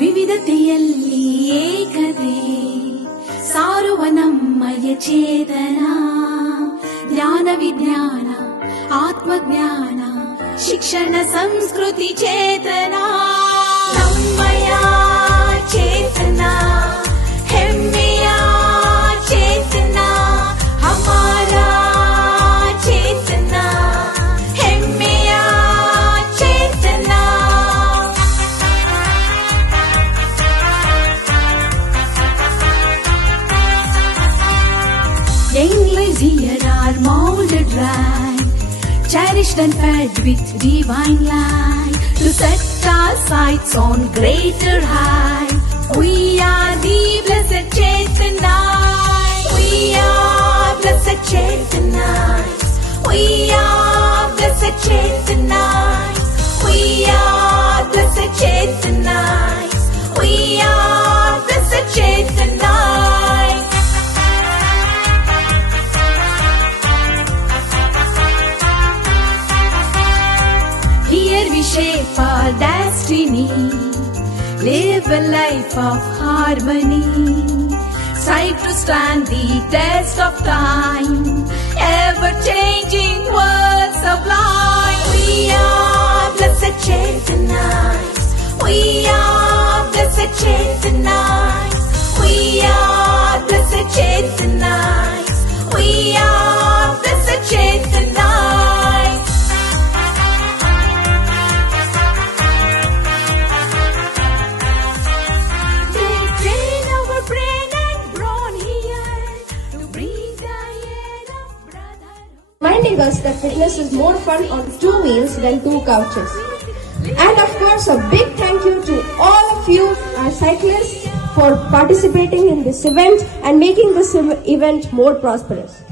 ವಿವಿಧತೆಯಲ್ಲಿ ಏಕತೆ ಸಾರುವ ನಮ್ಮಯ ಚೇತನ ಜ್ಞಾನ ವಿಜ್ಞಾನ ಆತ್ಮಜ್ಞಾನ ಶಿಕ್ಷಣ ಸಂಸ್ಕೃತಿ ಚೇತನ ನಮ್ಮಯ ಚೇತನ ಹೆಮ್ಮೆಯ ಚೇತನ ಹಮಾರ ಚೇತನ ಹೆಮ್ಮೆಯ ಚೇತನ Young lives here are molded right, cherished and fed with divine light, to set our sights on greater height. We are the blessed Chaitanyas. We are blessed Chaitanyas. We are blessed Chaitanyas. We are blessed Chaitanyas. We are blessed Chaitanyas. Here we shape our destiny, live a life of harmony, strive to stand the test of time, ever-changing world sublime. We are blessed Chaitanyas. We are blessed Chaitanyas. We are blessed Chaitanyas. We are blessed Chaitanyas. Reminding us that fitness is more fun on two wheels than two couches. And of course, a big thank you to all of you, our cyclists, for participating in this event and making this event more prosperous.